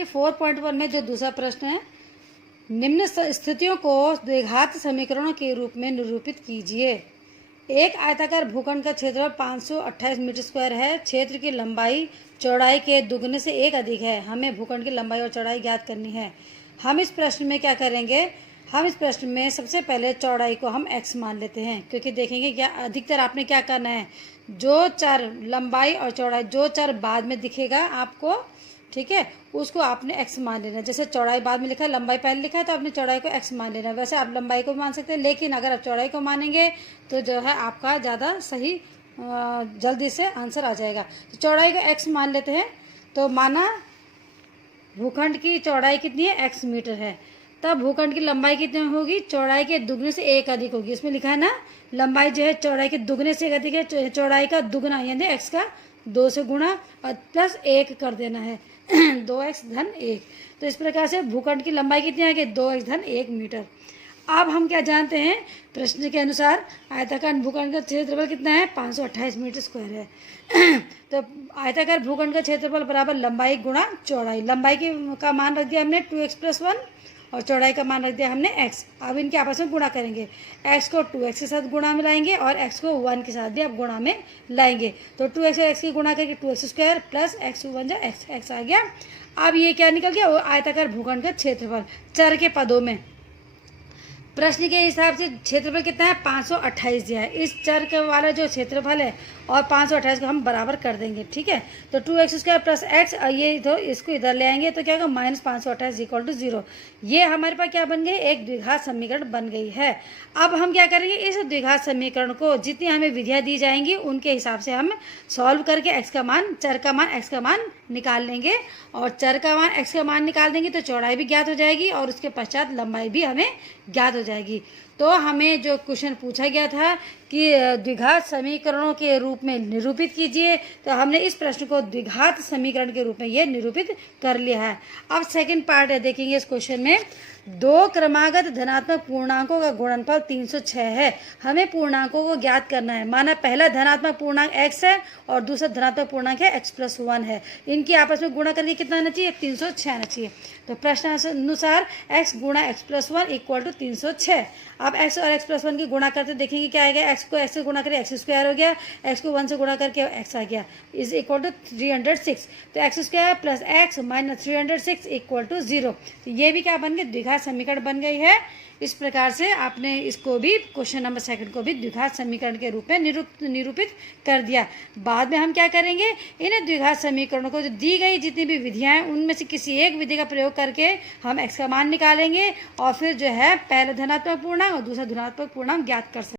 चलिए 4.1 में जो दूसरा प्रश्न है, निम्न स्थितियों को द्विघात समीकरणों के रूप में निरूपित कीजिए। एक आयताकार भूखंड का क्षेत्रफल 528 मीटर स्क्वायर है। क्षेत्र की लंबाई चौड़ाई के दुगने से एक अधिक है। हमें भूखंड की लंबाई और चौड़ाई ज्ञात करनी है। हम इस प्रश्न में क्या करेंगे, हम इस प्रश्न में सबसे पहले चौड़ाई को हम x मान लेते हैं, क्योंकि देखेंगे क्या अधिकतर आपने क्या करना है, जो चर लंबाई और चौड़ाई जो चर बाद में दिखेगा आपको, ठीक है, उसको आपने x मान लेना। जैसे चौड़ाई बाद में लिखा है, लंबाई पहले लिखा है, तो आपने चौड़ाई को x मान लेना। वैसे आप लंबाई को मान सकते हैं, लेकिन अगर आप चौड़ाई को मानेंगे तो जो है आपका ज़्यादा सही जल्दी से आंसर आ जाएगा। तो चौड़ाई को x मान लेते हैं। तो माना भूखंड की चौड़ाई कितनी है, x मीटर है, तब भूखंड की लंबाई कितनी होगी, चौड़ाई के दुगने से एक अधिक होगी। इसमें लिखा है ना, लंबाई जो है चौड़ाई के दुगने से एक अधिक है, चौड़ाई का दुगना यानी x का 2 से गुणा और प्लस 1 कर देना है 2x धन 1। तो इस प्रकार से भूखंड की लंबाई कितनी आएगी, 2x धन 1 मीटर। अब हम क्या जानते हैं, प्रश्न के अनुसार आयताकार भूखंड का क्षेत्रफल कितना है, 528 मीटर स्क्वायर है। तो आयताकार भूखंड का क्षेत्रफल बराबर लंबाई गुणा चौड़ाई। लंबाई का मान रख दिया हमने 2x + 1 और चौड़ाई का मान रख दिया हमने x। अब इनके आपस में गुणा करेंगे, x को 2x के साथ गुणा में लाएंगे और x को 1 के साथ भी आप गुणा में लाएंगे। तो 2x और x की गुणा करके 2x² प्लस x 1 जा x आ गया। अब ये क्या निकल गया, वो आयताकार भूखंड का क्षेत्रफल चर के पदों में। प्रश्न के हिसाब से क्षेत्रफल कितना है, 528 दिया है। इस चर के वाला जो क्षेत्रफल है और 528 को हम बराबर कर देंगे, ठीक है। तो 2x² प्लस x और ये तो इसको इधर ले आएंगे तो क्या होगा, -528 = 0। ये हमारे पास क्या बन गई, एक द्विघात समीकरण बन गई है। अब हम क्या करेंगे, इस द्विघात समीकरण को जितनी हमें विधियाँ दी जाएंगी उनके हिसाब से हम सॉल्व करके x का मान, चर का मान x का मान निकाल लेंगे। और चर का मान x का मान निकाल देंगे तो चौड़ाई भी ज्ञात हो जाएगी और उसके पश्चात लंबाई भी हमें ज्ञात हो जाएगी। तो हमें जो क्वेश्चन पूछा गया था कि द्विघात समीकरणों के रूप में निरूपित कीजिए, तो हमने इस प्रश्न को द्विघात समीकरण के रूप में ये निरूपित कर लिया है। अब सेकंड पार्ट है, देखेंगे इस क्वेश्चन में, दो क्रमागत धनात्मक पूर्णांकों का गुणनफल 306 है। हमें पूर्णांकों को ज्ञात करना है। माना पहला धनात्मक पूर्णांक x है और दूसरा धनात्मक पूर्णांक है x + 1 है। इनकी आपस में गुणा करके कितना आना चाहिए, 306 आना चाहिए। तो प्रश्नानुसार x गुणा x + 1 = 306। अब x और x + 1 की गुणा करते देखेंगे क्या आएगा, x को x से गुणा करके x² हो गया, x को 1 से गुणा करके x आ गया, = 306। तो x² प्लस x माइनस 306 = 0। तो ये भी क्या बन गया, द्विघात समीकरण बन गई है। इस प्रकार से आपने इसको भी, क्वेश्चन नंबर 2 को भी द्विघात समीकरण के रूप में निरूपित कर दिया। बाद में हम क्या करेंगे, इन द्विघात समीकरणों को जो दी गई जितनी भी विधियां हैं उनमें से किसी एक विधि का प्रयोग करके हम x का मान निकालेंगे और फिर जो है पहला धनात्मक पूर्णांक और दूसरा धनात्मक पूर्णांक ज्ञात कर सकते हैं।